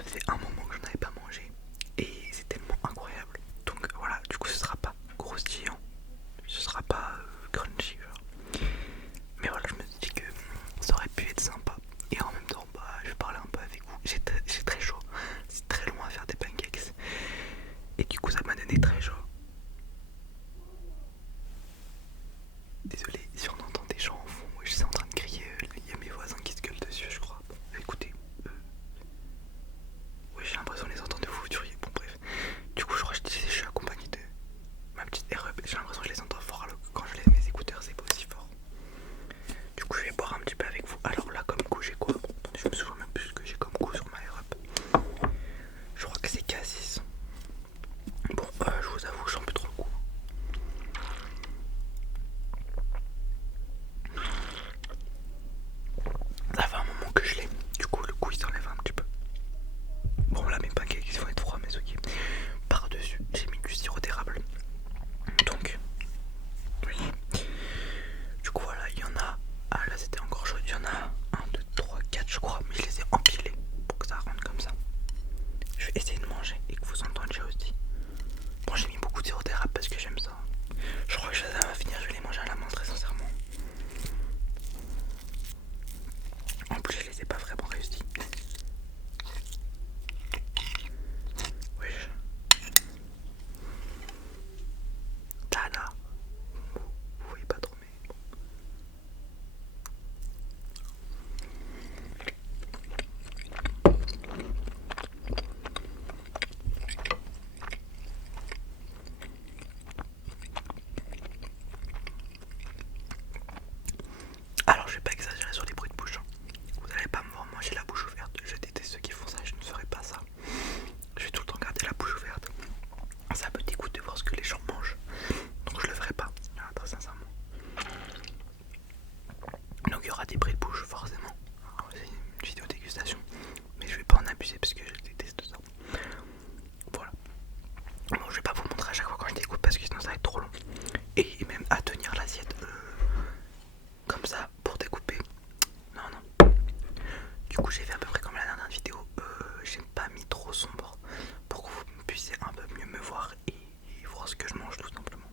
ça faisait un moment que je n'avais pas mangé et c'est tellement incroyable. Donc voilà, du coup ce sera pas croustillant, ce sera pas crunchy genre. Mais voilà, je me suis dit que ça aurait pu être sympa. Et en même temps, bah, je vais parler un peu avec vous. J'ai très chaud, c'est très long à faire des pancakes. Et du coup ça m'a donné très chaud. Désolé si on entend des gens en fond, je suis en train de crier, il y a mes voisins qui se gueulent dessus je crois. Bon, écoutez, oui j'ai l'impression de les entendre de vous furieux, bon bref. Du coup je crois que je suis accompagné de ma petite REP, j'ai l'impression que je les entends fort alors que quand je laisse mes écouteurs c'est pas aussi fort. Du coup je vais boire un petit peu avec vous. Alors là comme coup j'ai quoi? Bon, attendez, je me souviens même plus ce que j'ai comme coup sur ma REP. Je crois que c'est K6. Bon je vous avoue je sens plus trop le coup. Ça fait un moment que je l'ai, du coup le goût il s'enlève un petit peu. Bon là mes pancakes ils vont être froids mais ok. Par dessus j'ai mis du sirop d'érable. Donc oui. Du coup voilà il y en a. Ah là c'était encore chaud. Il y en a 1, 2, 3, 4 je crois. Mais je les ai empilés pour que ça rentre comme ça. Je vais essayer de manger et que vous entendiez aussi. Bon j'ai mis beaucoup de sirop d'érable parce que j'aime ça. Je crois que ça va finir, je vais les manger à la main très sincèrement. En plus je les ai pas vraiment réussi. Wesh. Tada. Vous voyez pas trop mais bon. Alors je vais pas exagérer sur les bruits de bouche. Vous allez pas me voir manger la bouche ouverte. Je déteste ceux qui font ça, je ne ferai pas ça. Je vais tout le temps garder la bouche ouverte. Ça peut dégoûter de voir ce que les gens mangent. Donc je le ferai pas, très sincèrement. Donc il y aura des bruits de bouche forcément. C'est une vidéo dégustation. Mais je vais pas en abuser parce que je déteste ça. Voilà. Bon je vais pas vous le montrer à chaque fois quand je découpe parce que sinon ça va être trop long. Et même à tenir l'assiette comme ça pour découper. Non non. Du coup j'ai fait à peu près comme la dernière vidéo. J'ai pas mis trop sombre pour que vous puissiez un peu mieux me voir et voir ce que je mange tout simplement.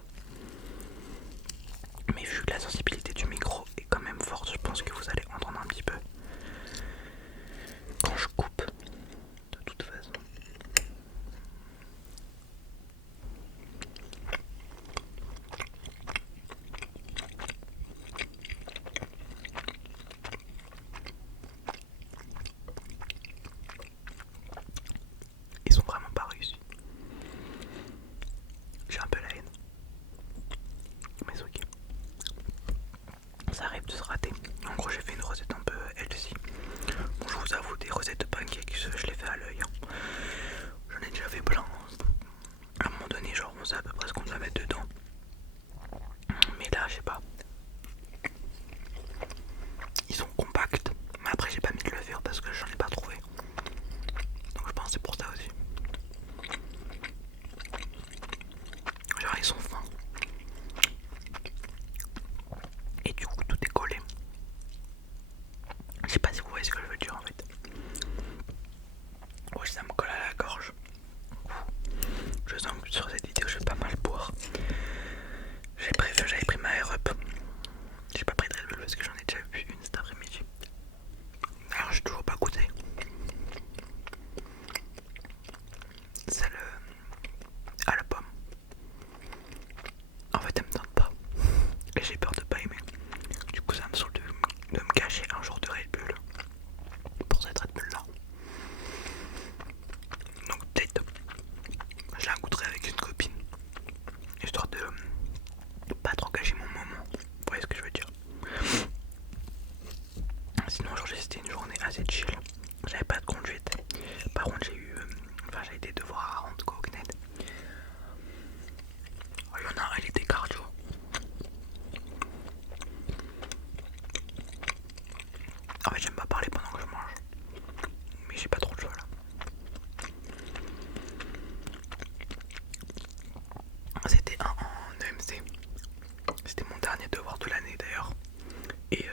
Mais vu que la sensibilité du micro est quand même forte, je pense que vous allez entendre un petit peu quand je coupe de toute façon. Ils sont vraiment pas réussis. J'ai un peu la haine. Mais ok. Ça arrive de se rater. En gros j'ai fait une recette un peu healthy. Bon je vous avoue des recettes de pancakes je les fais à l'œil. J'en ai déjà fait plein. À un moment donné genre on sait à peu près ce qu'on doit mettre dedans. Mais là je sais pas. Ils sont compacts. Mais après j'ai pas mis de levure parce que j'en ai pas trouvé. Donc je pense que c'est pour ça aussi. Genre ils sont fins. Et du coup tout est collé. Je sais pas si vous voyez ce que je veux dire en fait. Ouais ça me colle à la gorge. Je sens que sur cette vidéo je vais pas mal boire. J'avais pris ma Air-Up. J'ai pas pris de Red Bull parce que j'en ai déjà bu une cet après-midi. Alors j'ai toujours pas goûté. Celle à la pomme. En fait elle me tente pas. Et j'ai peur de pas aimer. Du coup ça me saoule de me cacher un jour de Red Bull pour cette Red Bull là. Donc peut-être je la goûterai avec une copine. Histoire de pas trop gâcher mon moment. Vous voyez ce que je veux dire. Sinon aujourd'hui c'était une journée assez chill. J'avais pas de conduite. Par contre j'ai des devoirs à rendre quoi au CNED. Il y en a un, il était cardio. En fait j'aime pas parler pendant que je mange. Mais j'ai pas trop de choix là. C'était un en EMC. C'était mon dernier devoir de l'année d'ailleurs. Et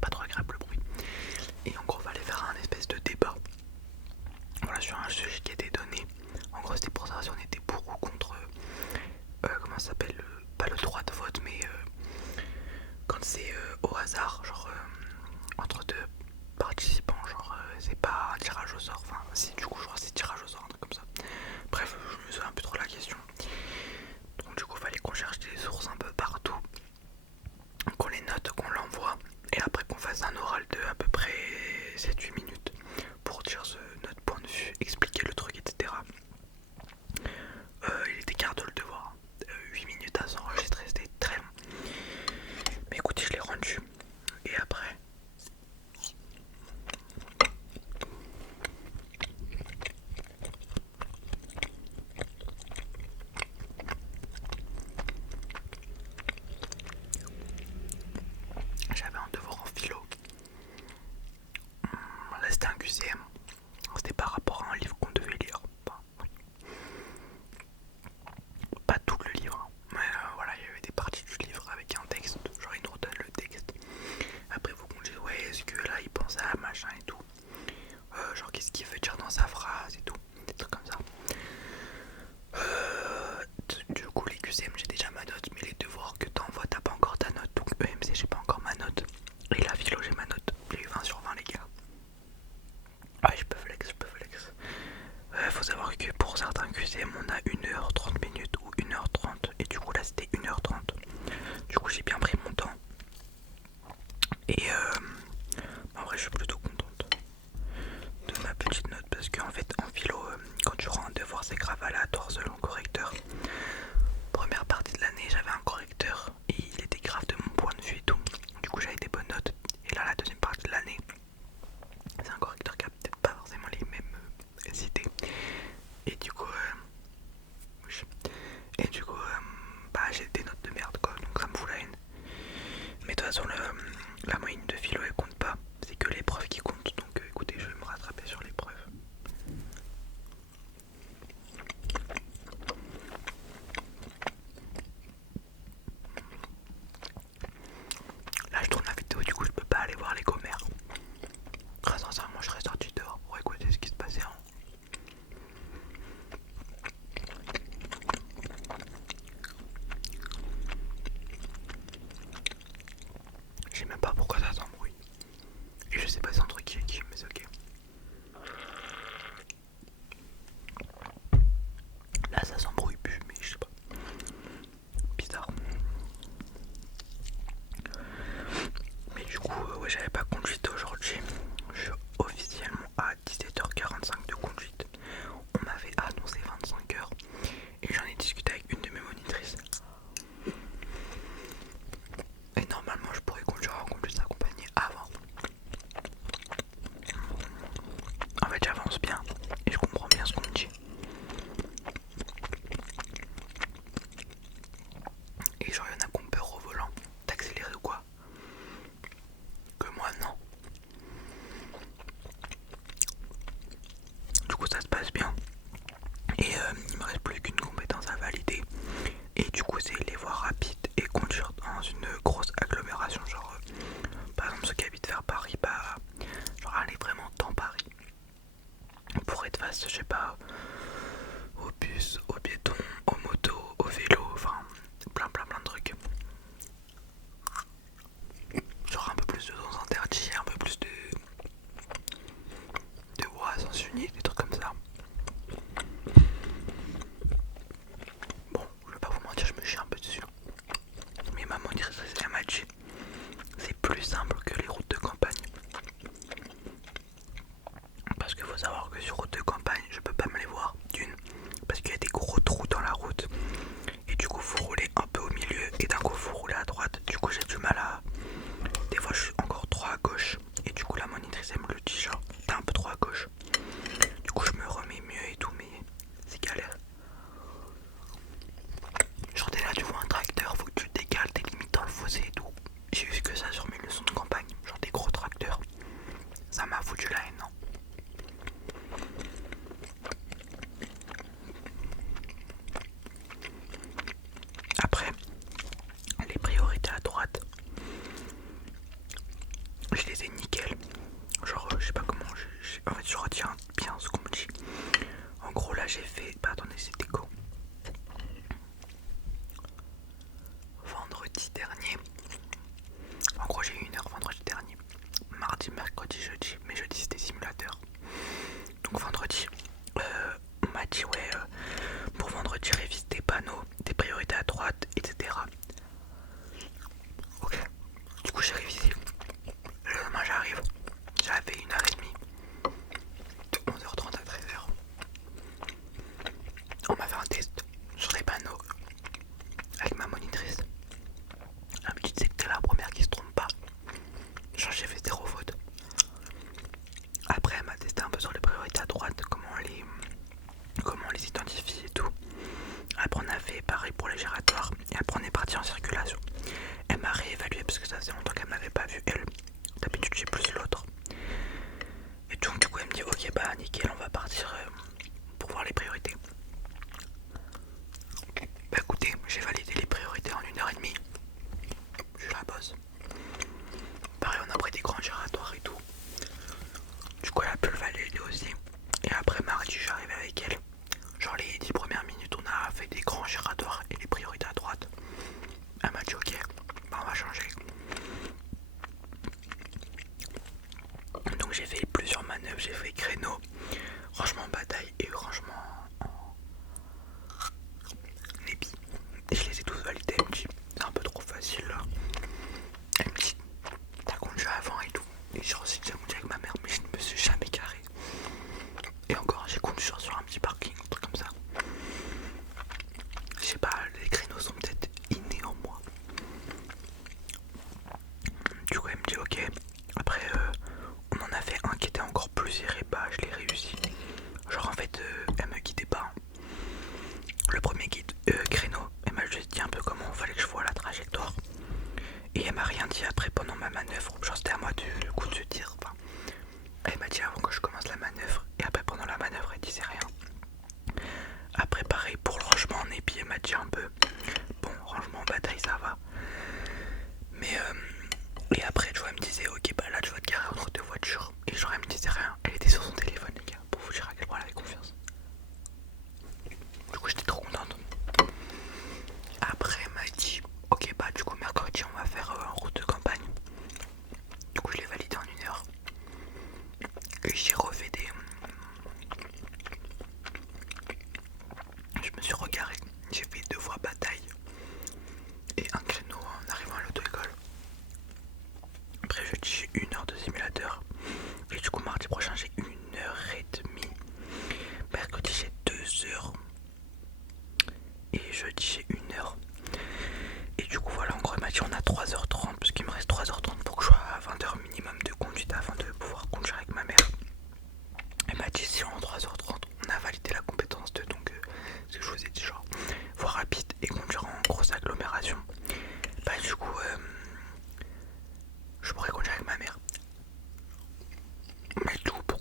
pas trop agréable le bruit. Et en gros, il fallait faire un espèce de débat. Voilà, sur un sujet qui était donné. En gros, c'était pour savoir si on était pour ou contre. Comment ça s'appelle, pas le droit de vote, mais quand c'est au hasard, genre entre deux participants, genre c'est pas un tirage au sort. Enfin, si, du coup, je crois que c'est tirage au sort, un truc comme ça. Bref, je me souviens un peu trop de la question. Donc, du coup, il fallait qu'on cherche des sources un peu partout, qu'on les note, qu'on l'envoie, et après qu'on fasse un oral de à peu près 7-8 minutes pour dire notre point de vue, expliquer le truc, etc. Il était quart de le devoir. 8 minutes à s'enregistrer, c'était très long. Mais écoutez, je l'ai rendu. Et après, j'avais un devoir en philo. Là, c'était un QCM. C'était par rapport à un livre qu'on devait lire. Pas tout le livre, mais voilà, il y avait des parties du livre avec un texte. Genre, ils nous redonnent le texte. Après, il faut qu'on dise, ouais, est-ce que là, il pense à machin et tout. Genre, qu'est-ce qu'il veut dire dans sa phrase et tout. Des trucs comme ça. Du coup, les QCM, j'ai déjà ma note, mais les devoirs que t'envoies, t'as pas encore ta note. Donc, EMC, j'ai pas encore ma note. Et la philo, j'ai ma note. J'ai eu 20 sur 20, les gars. Ouais, je peux flex. Faut savoir que pour certains QCM, on a 1h30 minutes ou 1h30. Et du coup, là, c'était 1h30. Du coup, j'ai bien pris mon temps. Et en vrai, je suis plutôt contente de ma petite note parce qu'en fait, en philo, quand tu rends un devoir, c'est grave aléatoire selon le correcteur. Première partie de l'année, j'avais un correcteur et il était grave de mon point de vue et tout. Du coup, j'avais des bonnes notes. Et là, la deuxième partie de l'année, c'est un correcteur qui a peut-être pas forcément les mêmes idées. Et du coup, bah, j'ai des notes de merde quoi, donc ça me fout la haine. Mais de toute façon, la moyenne de philo elle compte pas, c'est que l'épreuve qui compte. Donc écoutez, je vais me rattraper sur l'épreuve. Là, je tourne la vidéo, du coup, je peux pas aller voir les commères. Très sincèrement, je serais sorti dehors pour écouter ce qui se passait en. Je sais même pas pourquoi ça s'embrouille. Et je sais pas si c'est entre qui et qui, mais c'est ok. Là, ça s'embrouille plus, mais je sais pas. Bizarre. Mais du coup, ouais, j'avais pas conduite aujourd'hui. Je suis officiellement à 17h45 de conduite. On m'avait annoncé 25h et j'en ai discuté avec une de mes monitrices. Et normalement, je pourrais conduire en plus accompagné avant. En fait, j'avance bien et je comprends bien ce qu'on me dit. Et genre, il y en a qui ont peur au volant d'accélérer ou quoi. Que moi, non. Du coup, ça se passe bien. Et il me reste plus qu'une compétence à valider. Et du coup, c'est les voies rapides et conduire dans une grosse agglomération. Genre, par exemple, ceux qui habitent vers Paris, bah, genre aller vraiment dans Paris. Pour être face, je sais pas, au bus, aux piétons, aux motos, au vélo, enfin, plein de trucs. Genre un peu plus de zones interdites, un peu plus de voies à sens unique, des trucs comme ça. Bon, je vais pas vous mentir, je me chie un peu dessus. Mais ma monitrice, elle m'a dit, c'est plus simple que les routes de campagne. Parce qu'il faut savoir que sur route de campagne, je peux pas me les voir d'une. Parce qu'il y a des gros trous dans la route. Et du coup, faut rouler un peu au milieu et d'un coup, faut rouler à droite. Du coup, j'ai du mal à. Des fois, je suis encore trop à gauche. Et du coup, la monitrice, elle me le dit, genre, t'es un peu trop à gauche. Du coup, je me remets mieux et tout, mais c'est galère. Genre, t'es là, tu vois un tracteur, faut que tu te décales, t'es limite dans le fossé et tout. J'ai vu que ça sur mes leçons de campagne. Genre, des gros tracteurs. Ça m'a foutu la haine, non? Après, les priorités à droite, je les ai nickel. Genre En fait, je retiens bien ce qu'on me dit. En gros, là, j'ai fait. Bah, attendez, c'était quand? Vendredi dernier. En gros, j'ai eu 1 heure vendredi dernier. Mardi, mercredi, jeudi. Mais jeudi, c'était simulateur. Donc, vendredi, on m'a dit, ouais, pour vendredi, révise tes panneaux, tes priorités à droite, etc. Ok. Du coup, j'ai révisé. Le lendemain, j'arrive. J'avais 1h30. De 11h30 à 13h. On m'a fait un test sur les panneaux avec ma monitrice. Elle me dit que t'es la première qui se trompe pas. Genre j'ai fait 0 faute. Après elle m'a testé un peu sur les priorités à droite, comment on les identifie et tout. Après on a fait pareil pour les giratoires et après on est parti en circulation. Elle m'a réévalué parce que ça faisait longtemps qu'elle m'avait pas vu elle. D'habitude j'ai plus l'autre. Et donc du coup elle me dit ok bah nickel, on va partir pour voir les priorités. Bah écoutez, j'ai validé les priorités en 1h30. Je suis la bosse. Pareil on a pris des grands giratoires et tout. Du coup elle a pu le valider aussi. Et après mardi je suis arrivé avec elle. Genre les 10 premières minutes on a fait des grands giratoires et les priorités à droite. Elle m'a dit ok, bah on va changer. Donc j'ai fait plusieurs manœuvres, j'ai fait créneau, rangement bataille et rangement en épi. Et je les ai tous validés, elle me dit c'est un peu trop facile là. Elle me dit t'as conduit avant et tout. Et j'ai aussi déjà conduit avec ma mère mais je ne me suis jamais garé. Et encore j'ai conduit sur un petit parking, un truc comme ça. Je sais pas, les créneaux sont peut-être innés en moi. Du coup elle me dit ok. Après on en a fait un qui était encore plus serré, bah je l'ai réussi. Genre en fait elle me guidait pas. Le premier guide créneau, elle m'a juste dit un peu comment il fallait que je voie la trajectoire. Et elle m'a rien dit après pendant ma manœuvre. Genre c'était à moi du coup de se dire. Enfin, elle m'a dit avant que je commence la manœuvre. Et après pendant la manœuvre elle disait rien. Après pareil pour le rangement en épi, elle m'a dit un peu. Bon rangement en bataille ça va. Mais et après tu vois elle me disait ok bah là tu vas te garer entre deux voitures. Et genre elle me disait rien. Elle était sur son téléphone les gars. Pour vous dire à quel point elle avait confiance. Du coup j'étais trop contente. Après elle m'a dit ok bah du coup mercredi on va faire en route de campagne. Du coup je l'ai validé en 1 heure. Et j'ai refait des... Je me suis regaré. J'ai fait 2 fois bataille. Et un créneau en arrivant à l'auto-école. Après jeudi j'ai 1 heure de simulateur. Et du coup mardi prochain j'ai 1h30. Mercredi j'ai 2 heures. Et jeudi j'ai 1 heure. Et du coup voilà en gros elle m'a dit on a 3h30 parce qu'il me reste 3h30 pour que je sois à 20h minimum de conduite avant de pouvoir conduire avec ma mère. Elle m'a dit si en 3h30 on a validé la compétence 2 donc ce que je vous ai dit genre voie rapide et conduire en grosse agglomération. Bah du coup je pourrais conduire avec ma mère. Mais tout pour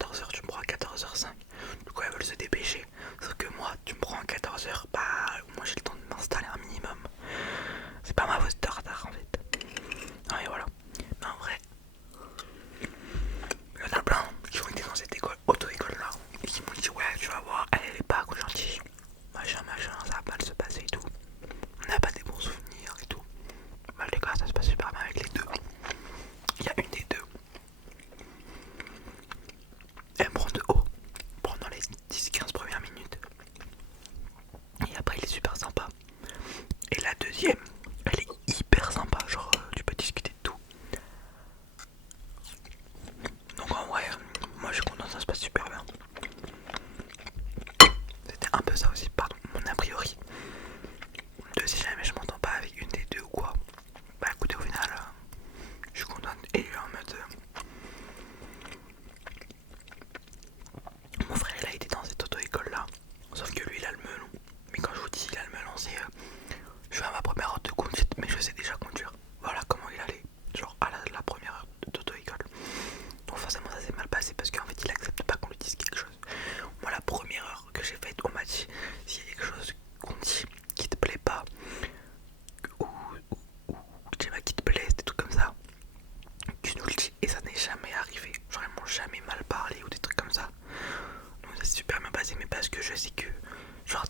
14h, tu me prends à 14h05. Du coup elles veulent se dépêcher. Sauf que moi, tu me prends à 14h, bah moi j'ai le temps de m'installer un minimum. C'est pas ma faute de retard en fait. Non et voilà. Mais en vrai, il y en a plein qui ont été dans cette école, auto-école là, et qui m'ont dit ouais tu vas voir, elle est pas gentille, machin, ça va mal se passer et tout. On n'a pas des bons souvenirs et tout. Bah les gars, ça se passe super bien avec les deux. Il y a une des deux, elle me prend de haut pendant les 10-15 premières minutes. Et après elle est super sympa. Et la deuxième, elle est hyper sympa, genre tu peux discuter de tout. Donc en vrai, moi je suis content, ça se passe super bien. C'était un peu ça aussi, pardon, mon a priori. De si jamais je m'entends pas avec une des deux ou quoi. Bah écoutez, au final, je suis contente. Et en mode... mon frère il a été dans cette auto-école là. Sauf que lui il a le melon. Mais quand je vous dis il a le melon, c'est... je suis à ma première heure de conduite, mais je sais déjà conduire. Voilà comment il allait. Genre à la première heure d'auto-école. Donc forcément ça s'est mal passé parce qu'en fait il accepte pas qu'on lui dise quelque chose. Moi la première heure que j'ai faite, on m'a dit s'il y a quelque chose qu'on dit qui te plaît pas ou je sais pas qui te plaît, des trucs comme ça, tu nous le dis. Et ça n'est jamais arrivé. Genre ils m'ont jamais mal parlé ou des trucs comme ça. Donc ça s'est super bien passé, mais parce que je sais que genre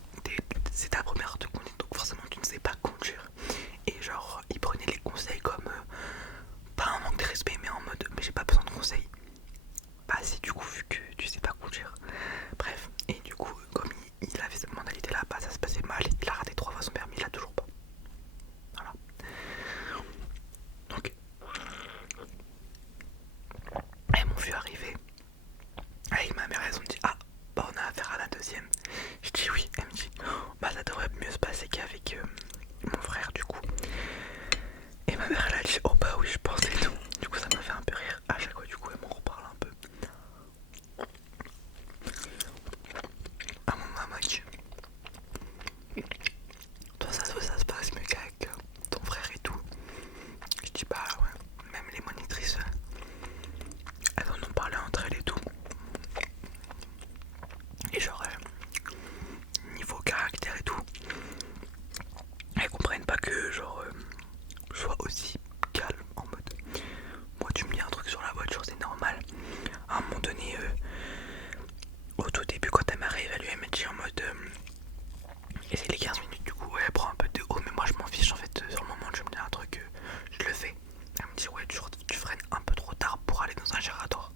c'est ta première heure de conduite, donc forcément tu ne sais pas conduire. Et genre ils prenaient les conseils comme pas un manque de respect, mais en mode mais j'ai pas besoin de conseils. Bah si, du coup vu que tu sais pas conduire. Bref, et du coup comme il avait cette mentalité là, bah ça se passait mal. Il a raté 3 fois son permis, il l'a toujours pas. Voilà. Donc elles m'ont vu arriver. Avec ma mère, elles ont dit ah bah on a affaire à la deuxième. Je dis oui. Elle me dit bah ça devrait mieux se passer qu'avec mon frère du coup. Et ma mère elle a dit oh bah oui je pense et tout. Du coup ça m'a fait un peu rire. À chaque fois du coup elle m'en reparle un peu. À mon maman qui toi ça se passe mieux qu'avec ton frère et tout. Je dis bah ouais. Même les monitrices elles en ont parlé entre elles et tout. Et genre niveau caractère et tout, elles comprennent pas que genre je sois aussi calme en mode moi tu me dis un truc sur la voiture c'est normal. À un moment donné au tout début quand elle m'a réévalué elle m'a dit en mode et c'est les 15 minutes du coup ouais, elle prend un peu de haut mais moi je m'en fiche en fait. Sur le moment où je me dis un truc je le fais. Elle me dit ouais tu freines un peu trop tard pour aller dans un gératoire.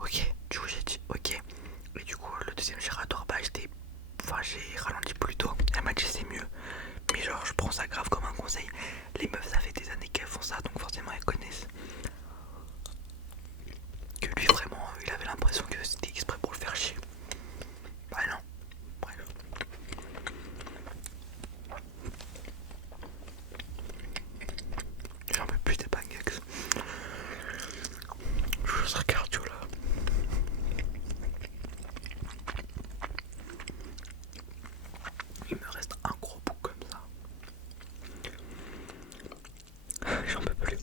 Ok, du coup j'ai dit ok. Et du coup le deuxième gératoire bah j'ai ralenti plus tôt. Elle m'a dit c'est mieux. Mais genre je prends ça grave comme un conseil. Les meufs ça fait des années qu'elles font ça donc forcément elles connaissent. Que lui vraiment il avait l'impression que c'était exprès pour le faire chier. Bah non. Bref. J'en peux plus des pancakes. Je serai cardio là. Il me reste un gros bout comme ça. J'en peux plus.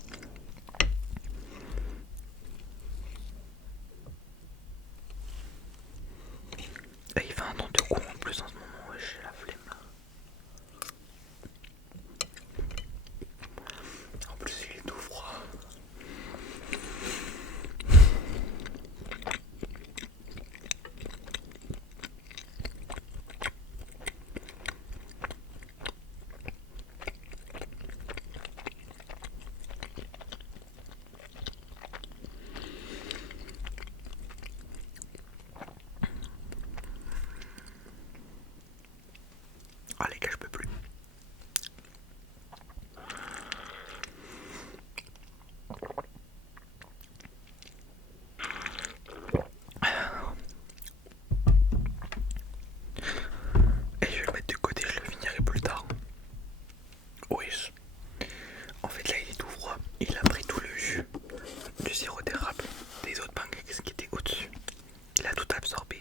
Et il fait un temps de con en plus en ce moment, ouais, j'ai la flemme là. En plus il est tout froid. Ah les gars je peux plus. Et je vais le mettre de côté, je le finirai plus tard. Oui. En fait là il est tout froid. Il a pris tout le jus du sirop d'érable des autres pancakes qui étaient au-dessus. Il a tout absorbé.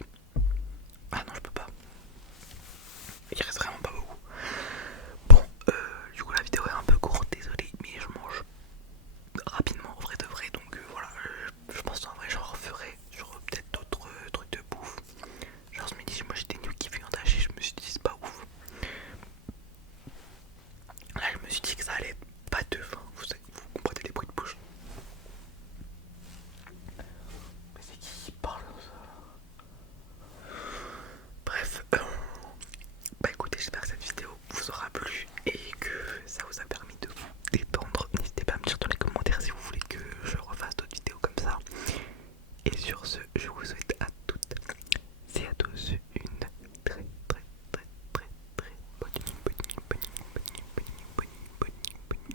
Ah non je peux pas. Il reste vraiment pas beaucoup. plu et que ça vous a permis de vous détendre. N'hésitez pas à me dire dans les commentaires si vous voulez que je refasse d'autres vidéos comme ça. Et sur ce, je